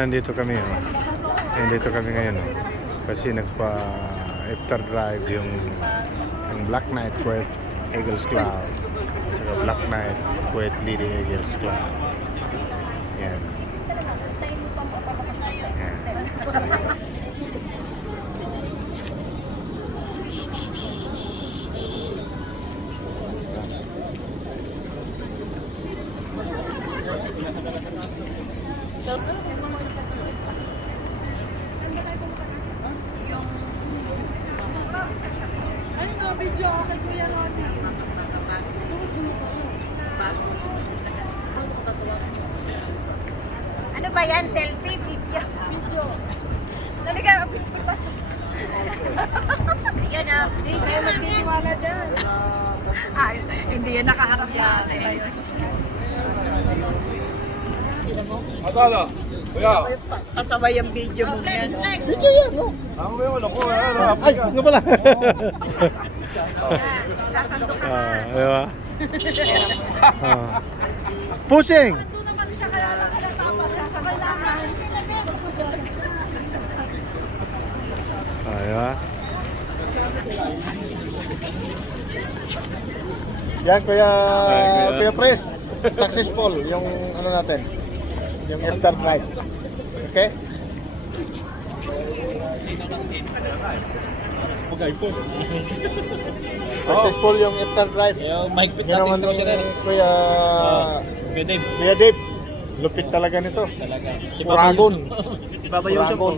Nandito kami, oh. Nandito kami ngayon, oh. Kasi nagpa-after drive yung Black Knight Kuwait Eagles Club at saka Black Knight Kuwait Leading Eagles Club. Yan. Yan. Video ako kay Kuya Lodi. Ano ba yan? Selfie? Video? Video. Talaga, picture ba? Ayun ah. Hindi kayo magtitiwala dyan. Hindi yan nakaharap sa atin. Atala, kuya. Kasabay ang video mo yan. Video yan, no? Ako ba yung ano ko? Ay, nga pala. Sasando ka. Di ba? Pusing! Ito naman siya kaya nakatapa siya sa kailangan. Di ba? Yan, Kuya Pres. Successful yung ano natin. Yung after drive. Okay? Successful yung after drive. Yung mahigpit Ginawa natin ito sila. ni Kuya Pwede. Kuya Dave. Lupit talaga nito. Talaga. Si Uragon. Papa Yusuf. Uragon.